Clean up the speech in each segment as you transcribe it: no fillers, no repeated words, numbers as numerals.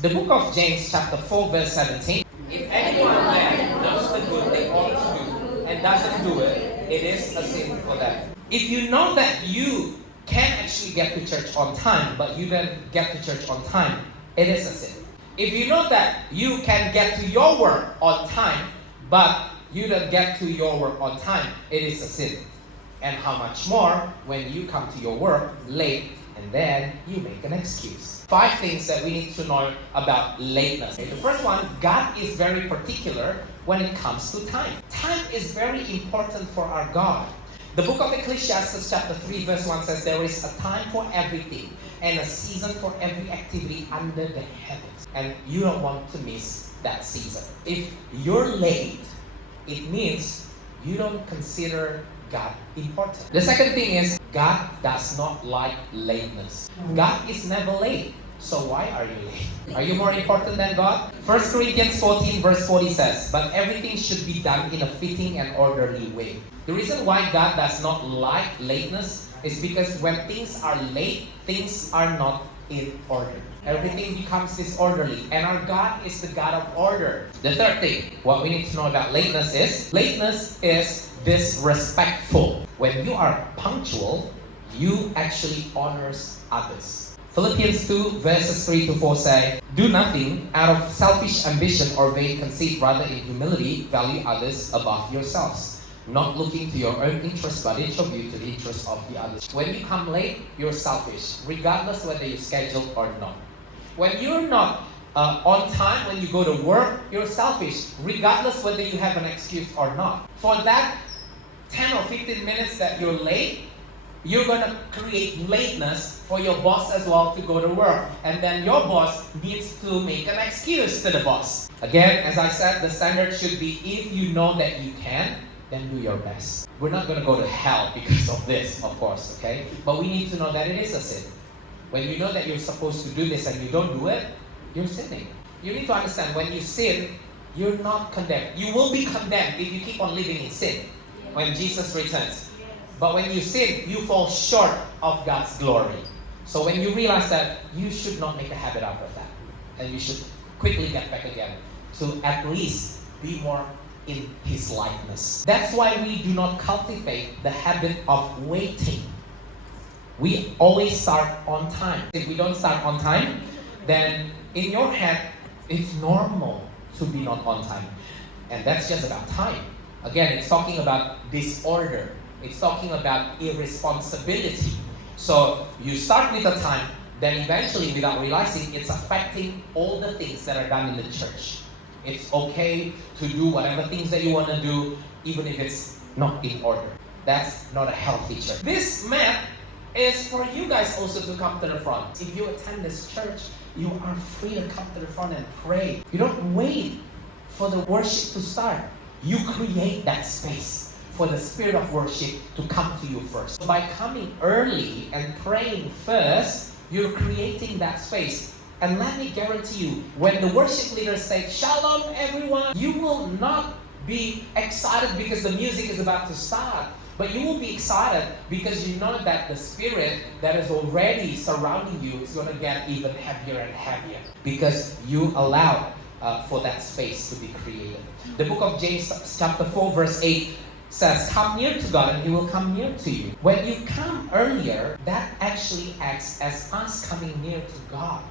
The book of James chapter 4 verse 17. If anyone then knows the good they ought to do and doesn't do it, it is a sin for them. If you know that you can actually get to church on time, but you don't get to church on time, it is a sin. If you know that you can get to your work on time, but you don't get to your work on time, it is a sin. And how much more when you come to your work late and then you make an excuse. 5 things that we need to know about lateness. The first one, God is very particular when it comes to time. Time is very important for our God. The book of Ecclesiastes chapter 3 verse 1 says there is a time for everything and a season for every activity under the heavens. And you don't want to miss that season. If you're late, it means you don't consider God important. The second thing is God does not like lateness. God is never late. So why are you late? Are you more important than God? 1 Corinthians 14 verse 40 says, but everything should be done in a fitting and orderly way. The reason why God does not like lateness is because when things are late, things are not in order. Everything becomes disorderly, and our God is the God of order. The third thing, what we need to know about lateness is disrespectful. When you are punctual, you actually honors others. Philippians 2 verses 3 to 4 say, do nothing out of selfish ambition or vain conceit, rather in humility value others above yourselves, not looking to your own interest, but each of you to the interest of the others. When you come late, you're selfish, regardless whether you're scheduled or not. When you're not on time, when you go to work, you're selfish, regardless whether you have an excuse or not. For that 10 or 15 minutes that you're late, you're going to create lateness for your boss as well to go to work. And then your boss needs to make an excuse to the boss. Again, as I said, the standard should be if you know that you can, then do your best. We're not going to go to hell because of this, of course, okay? But we need to know that it is a sin. When you know that you're supposed to do this and you don't do it, you're sinning. You need to understand, when you sin, you're not condemned. You will be condemned if you keep on living in sin when Jesus returns. But when you sin, you fall short of God's glory. So when you realize that, you should not make a habit out of that. And you should quickly get back again to at least be more in His likeness. That's why we do not cultivate the habit of waiting. We always start on time. If we don't start on time, then in your head, it's normal to be not on time. And that's just about time. Again, it's talking about disorder. It's talking about irresponsibility. So you start with the time, then eventually, without realizing, it's affecting all the things that are done in the church. It's okay to do whatever things that you want to do, even if it's not in order. That's not a healthy church. This map is for you guys also to come to the front. If you attend this church, you are free to come to the front and pray. You don't wait for the worship to start. You create that space for the spirit of worship to come to you first. By coming early and praying first, you're creating that space. And let me guarantee you, when the worship leaders say, Shalom everyone, you will not be excited because the music is about to start. But you will be excited because you know that the spirit that is already surrounding you is going to get even heavier and heavier because you allowed for that space to be created. The book of James chapter 4 verse 8 says, come near to God and He will come near to you. When you come earlier, that actually acts as us coming near to God.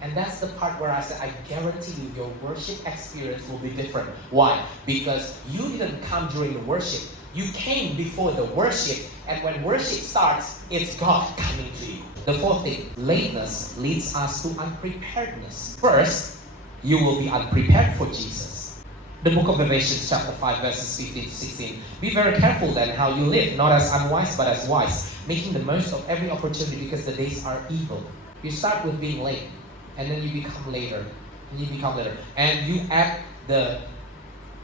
And that's the part where I say, I guarantee you, your worship experience will be different. Why? Because you didn't come during the worship. You came before the worship, and when worship starts, it's God coming to you. The fourth thing, lateness leads us to unpreparedness. First, you will be unprepared for Jesus. The book of Ephesians chapter 5 verses 15 to 16. Be very careful then how you live, not as unwise but as wise, making the most of every opportunity because the days are evil. You start with being late, and then you become later, and you become later. And you add the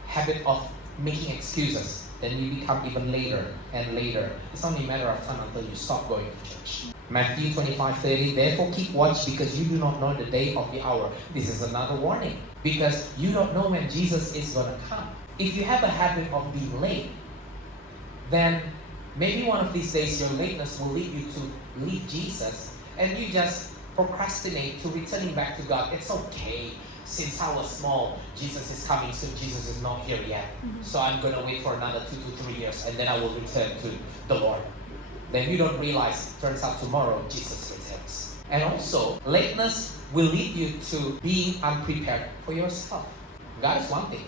habit of making excuses. Then you become even later and later. It's only a matter of time until you stop going to church. Matthew 25:30, therefore keep watch because you do not know the day of the hour. This is another warning because you don't know when Jesus is going to come. If you have a habit of being late, then maybe one of these days your lateness will lead you to leave Jesus and you just procrastinate to returning back to God. It's okay. Since I was small, Jesus is coming soon. Jesus is not here yet. So I'm going to wait for another 2 to 3 years and then I will return to the Lord. Then you don't realize, turns out tomorrow Jesus returns. And also, lateness will lead you to being unprepared for yourself. God is one thing,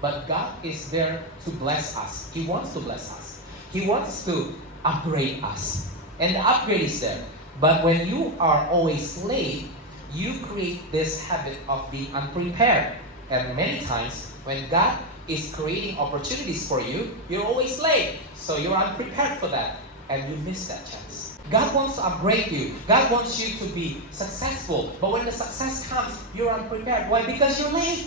but God is there to bless us. He wants to bless us. He wants to upgrade us. And the upgrade is there. But when you are always late, you create this habit of being unprepared. And many times, when God is creating opportunities for you, you're always late. So you're unprepared for that. And you miss that chance. God wants to upgrade you. God wants you to be successful. But when the success comes, you're unprepared. Why? Because you're late.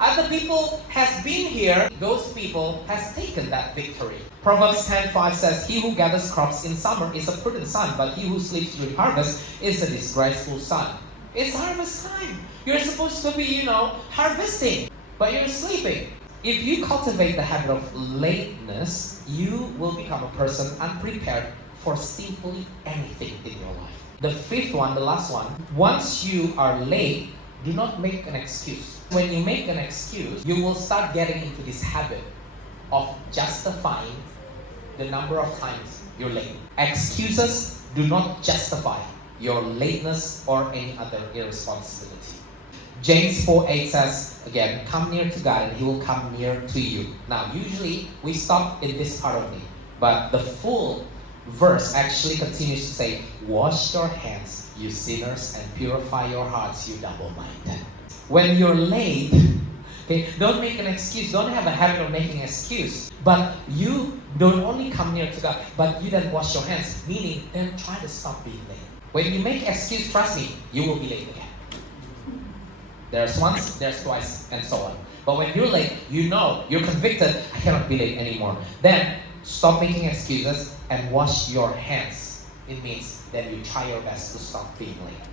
Other people has been here. Those people has taken that victory. Proverbs 10:5 says, "He who gathers crops in summer is a prudent son, but he who sleeps during harvest is a disgraceful son." It's harvest time. You're supposed to be, harvesting, but you're sleeping. If you cultivate the habit of lateness, you will become a person unprepared for simply anything in your life. The fifth one, the last one, once you are late, do not make an excuse. When you make an excuse, you will start getting into this habit of justifying the number of times you're late. Excuses do not justify your lateness or any other irresponsibility. James 4:8 says, again, "Come near to God and He will come near to you." Now, usually we stop in this part only, but the full verse actually continues to say, "Wash your hands, you sinners, and purify your hearts, you double-minded." When you're late, okay, don't make an excuse. Don't have a habit of making an excuse. But you don't only come near to God, but you then wash your hands, meaning then try to stop being late. When you make an excuse, trust me, you will be late again. There's once, there's twice, and so on. But when you're late, you're convicted, I cannot be late anymore. Then stop making excuses and wash your hands. It means then you try your best to stop being late.